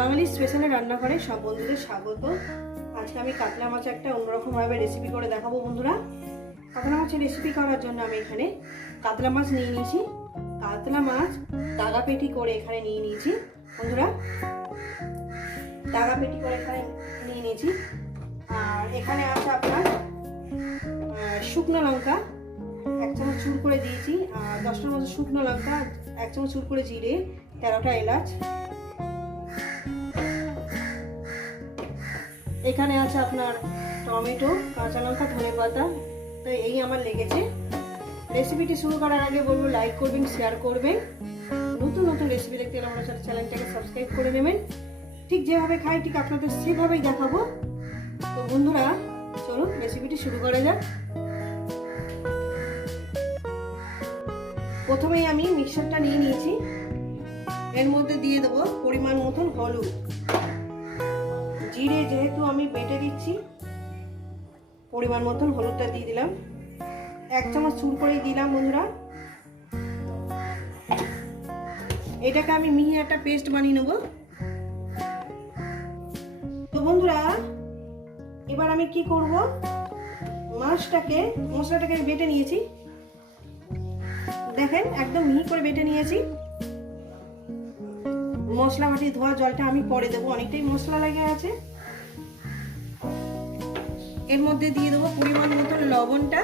বাঙালি স্পেশালে রান্না করে, সব বন্ধুদের স্বাগত। আজকে আমি কাতলা মাছ একটা অন্যরকমভাবে রেসিপি করে দেখাবো বন্ধুরা। কাতলা মাছের রেসিপি করার জন্য আমি এখানে কাতলা মাছ নিয়ে নিয়েছি। কাতলা মাছ দাগা পেটি করে এখানে নিয়ে নিয়েছি। বন্ধুরা, দাগা পেটি করে এখানে নিয়ে নিয়েছি। আর এখানে আছে আপনার শুকনো লঙ্কা, এক চামচ চুর করে দিয়েছি। আর দশটার মতো শুকনো লঙ্কা, এক চামচ চুর করে জিরে, তেরোটা এলাচ এখানে আছে আপনার টমেটো, কাঁচা লঙ্কা, ধনে পাতা। তো এই আমার লেগেছে। রেসিপিটি শুরু করার আগে বলব লাইক করবেন শেয়ার করবেন। নতুন নতুন রেসিপি দেখতে গেলে আমার চ্যানেলটাকে সাবস্ক্রাইব করে নেবেন। ঠিক যেভাবে খাই, ঠিক আপনাদের সেভাবেই দেখাবো। তো বন্ধুরা চলুন রেসিপিটি শুরু করা যাক। প্রথমেই আমি মিক্সারটা নিয়ে নিয়েছি। এর মধ্যে দিয়ে দেবো পরিমাণ মতন হলুদ। জিরে যেহেতু আমি বেটে দিচ্ছি, পরিমাণ মতন হলুদটা দিয়ে দিলাম। এক চামচ চুর করেই দিলাম বন্ধুরা। এটাকে আমি মিহি একটা পেস্ট বানিয়ে নেব। তো বন্ধুরা, এবার আমি কি করব? মাছটাকে, মশলাটাকে বেটে নিয়েছি। দেখেন, একদম মিহি করে বেটে নিয়েছি। মশলা মাটি ধোয়া জলটা আমি পরে দেবো। অনেকটাই মশলা লেগে আছে। এর মধ্যে দিয়ে দেবো পরিমাণ মতন লবণটা।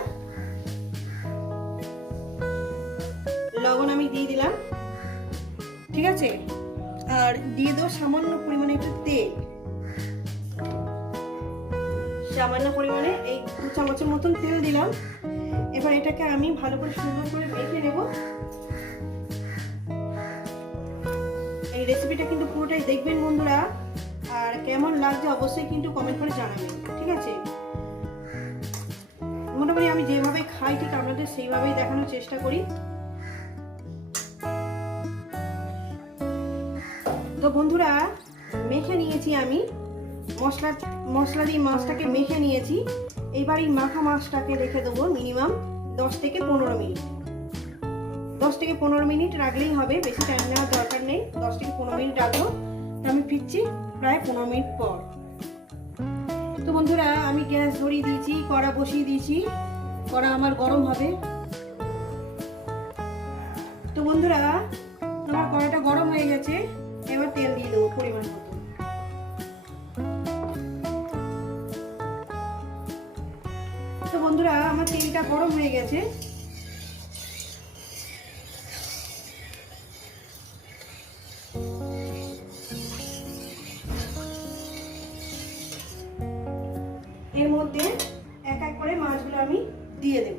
লবণ আমি দিয়ে দিলাম। ঠিক আছে? আর দিয়ে দেবো সামান্য পরিমাণে একটু তেল। সামান্য পরিমাণে এই দু চামচের মতন তেল দিলাম। এবার এটাকে আমি ভালো করে সুন্দর করে মেখে নেব। এই রেসিপিটা কিন্তু পুরোটাই দেখবেন বন্ধুরা। আর কেমন লাগছে অবশ্যই কিন্তু কমেন্ট করে জানাবেন, ঠিক আছে? মোটামুটি আমি যেভাবে খাই, ঠিক আপনাদের সেইভাবেই দেখানোর চেষ্টা করি। তো বন্ধুরা, মেখে নিয়েছি আমি। মশলা মশলা দিয়ে মাছটাকে মেখে নিয়েছি। এবার এই মাখা মাছটাকে রেখে দেবো মিনিমাম দশ থেকে পনেরো মিনিট। দশ থেকে পনেরো মিনিট রাখলেই হবে, বেশি টাইম নেওয়ার দরকার নেই। দশ থেকে পনেরো মিনিট রাখব। আমি ফিরছি প্রায় পনেরো মিনিট পর। তো বন্ধুরা, আমি গ্যাস ধরিয়ে দিয়েছি, কড়া বসিয়ে দিয়েছি। কড়া আমার গরম হবে। তো বন্ধুরা, আমার কড়াটা গরম হয়ে গেছে। এবার তেল দিয়ে দেবো পরিমাণ মতো। তো বন্ধুরা, আমার তেলটা গরম হয়ে গেছে। এর মধ্যে এক এক করে মাছগুলো আমি দিয়ে দেব।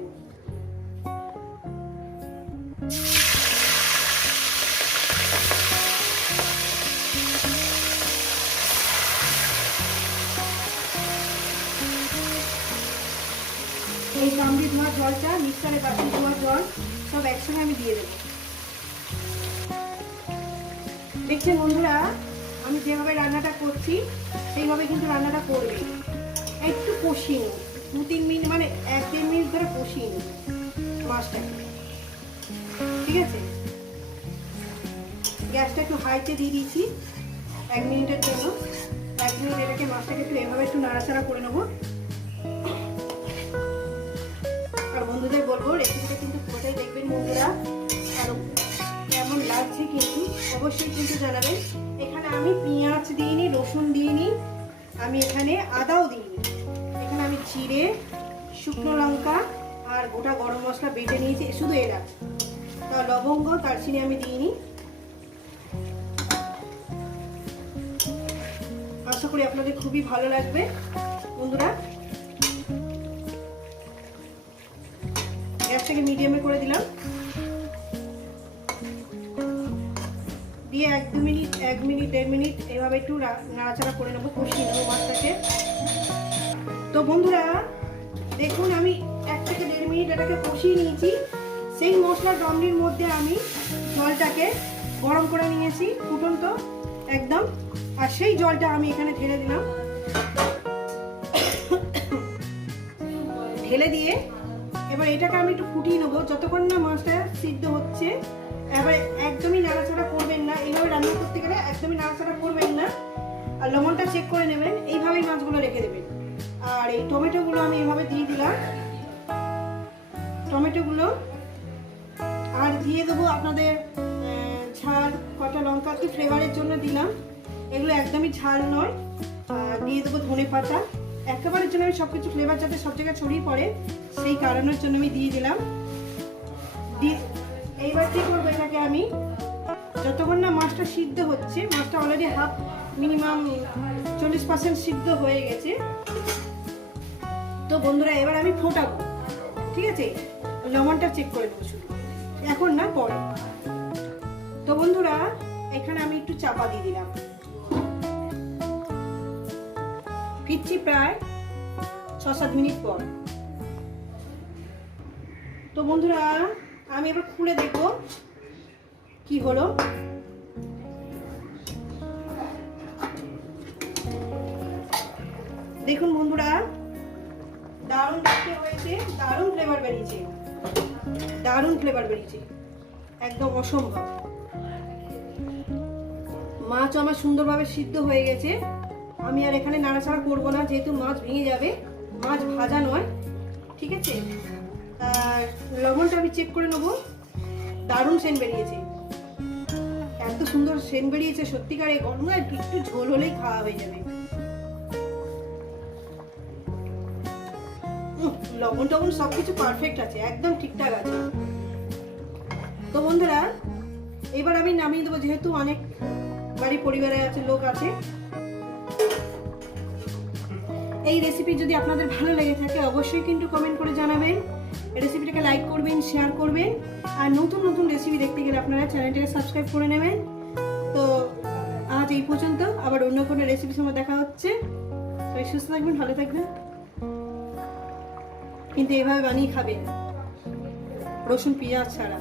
এই গামড়ি ধোয়া জলটা, মিক্সারে বাটি ধোয়া জল, সব একসঙ্গে আমি দিয়ে দেবো। দেখছেন বন্ধুরা, আমি যেভাবে রান্নাটা করছি, সেইভাবে কিন্তু রান্নাটা করবে একটু কষিয়ে নিই। দু, তিন মিনিট মানে এক, দেড় মিনিট ধরে কষিয়ে নিই মাছটাকে। ঠিক আছে? গ্যাসটা একটু হাইতে দিয়ে দিয়েছি এক মিনিটের জন্য। এক মিনিট এটাকে মাছটাকে একটু এভাবে একটু নাড়াচাড়া করে নেব। আর বন্ধুদের বলব রেসিপিটা কিন্তু পুরোটাই দেখবেন বন্ধুরা। আর কেমন লাগছে কিন্তু অবশ্যই কিন্তু জানাবেন। এখানে আমি পেঁয়াজ দিইনি, রসুন দিইনি। আমি এখানে আদাও এখানে আমি শুকনো লঙ্কা আর গোটা গরম মশলা বেটে নিয়েছি শুধু এলাচ। তা লবঙ্গ, দারচিনি আমি দিইনি। আশা করি আপনাদের খুবই ভালো লাগবে। বন্ধুরা, গ্যাসটাকে মিডিয়ামে করে দিলাম। দিয়ে এক দু মিনিট, এক মিনিট, দেড় মিনিট এভাবে একটু নাড়াচাড়া করে নেব, কষিয়ে নেব মাছটাকে। তো বন্ধুরা, দেখুন আমি এক থেকে দেড় মিনিট এটাকে কষিয়ে নিয়েছি। সেই মশলা ডমরির মধ্যে আমি জলটাকে গরম করে নিয়েছি, ফুটন্ত একদম। আর সেই জলটা আমি এখানে ঢেলে দিলাম। ঢেলে দিয়ে এবার এটাকে আমি একটু ফুটিয়ে নেব। যতক্ষণ না মাছটা সিদ্ধ হচ্ছে, এবার একদমই নাড়াচাড়া করবেন না। এইভাবে রান্না করতে গেলে একদমই নাড়াচাড়া করবেন না। আর লবণটা চেক করে নেবেন। এইভাবেই মাছগুলো রেখে দেবেন। আর এই টমেটোগুলো আমি এভাবে দিয়ে দিলাম। টমেটোগুলো আর দিয়ে দেবো আপনাদের ঝাল, কটা লঙ্কা কি ফ্লেভারের জন্য দিলাম। এগুলো একদমই ঝাল নয়। দিয়ে দেবো ধনে পাতা। একেবারের জন্য আমি সব কিছু ফ্লেভার যাতে সব জায়গায় ছড়িয়ে পড়ে, সেই কারণের জন্য আমি দিয়ে দিলাম। দিয়ে এইবার কি করব এটাকে আমি? যতক্ষণ না মাছটা সিদ্ধ হচ্ছে, মাছটা অলরেডি হাফ মিনিমাম চল্লিশ পার্সেন্ট সিদ্ধ হয়ে গেছে। তো বন্ধুরা, এবার আমি ফোটাবো। ঠিক আছে? লবণটা চেক করে শুধু। এখন না, পরে। তো বন্ধুরা, এখানে আমি একটু চাপা দিয়ে দিলাম। ফিরছি প্রায় ছ সাত মিনিট পর। তো বন্ধুরা, আমি এবার খুলে দেখব কি হলো। দেখুন বন্ধুরা দারুণ দেখতে হয়েছে, দারুণ ফ্লেভার বেরিয়েছে। দারুণ ফ্লেভার বেরিয়েছে। একদম অসম্ভব। মাছ আমার সুন্দরভাবে সিদ্ধ হয়ে গেছে। আমি আর এখানে নাড়াচাড়া করব না, যেহেতু মাছ ভেঙে যাবে। মাছ ভাজা নয়, ঠিক আছে? আর লবণটা আমি চেক করে নেব। দারুণ সেন বেরিয়েছে। এত সুন্দর সেন বেরিয়েছে সত্যিকার, গরমে একটু ঝোল হলেই খাওয়া হয়ে যাবে। লবণ টবণ সব কিছু পারফেক্ট আছে, একদম ঠিকঠাক আছে। তো বন্ধুরা, এবার আমি নামিয়ে দেবো, যেহেতু অনেক বাড়ি পরিবারে আছে, লোক আছে। এই রেসিপি যদি আপনাদের ভালো লেগে থাকে, অবশ্যই কিন্তু কমেন্ট করে জানাবেন। রেসিপিটাকে লাইক করবেন শেয়ার করবেন। আর নতুন নতুন রেসিপি দেখতে গেলে আপনারা চ্যানেলটাকে সাবস্ক্রাইব করে নেবেন। তো, আজ এই পর্যন্ত, আবার অন্য কোনো রেসিপির সময় দেখা হচ্ছে। সবাই সুস্থ থাকবেন, ভালো থাকবেন। কিন্তু এভাবে বানিয়ে খাবেন রসুন পেঁয়াজ ছাড়া।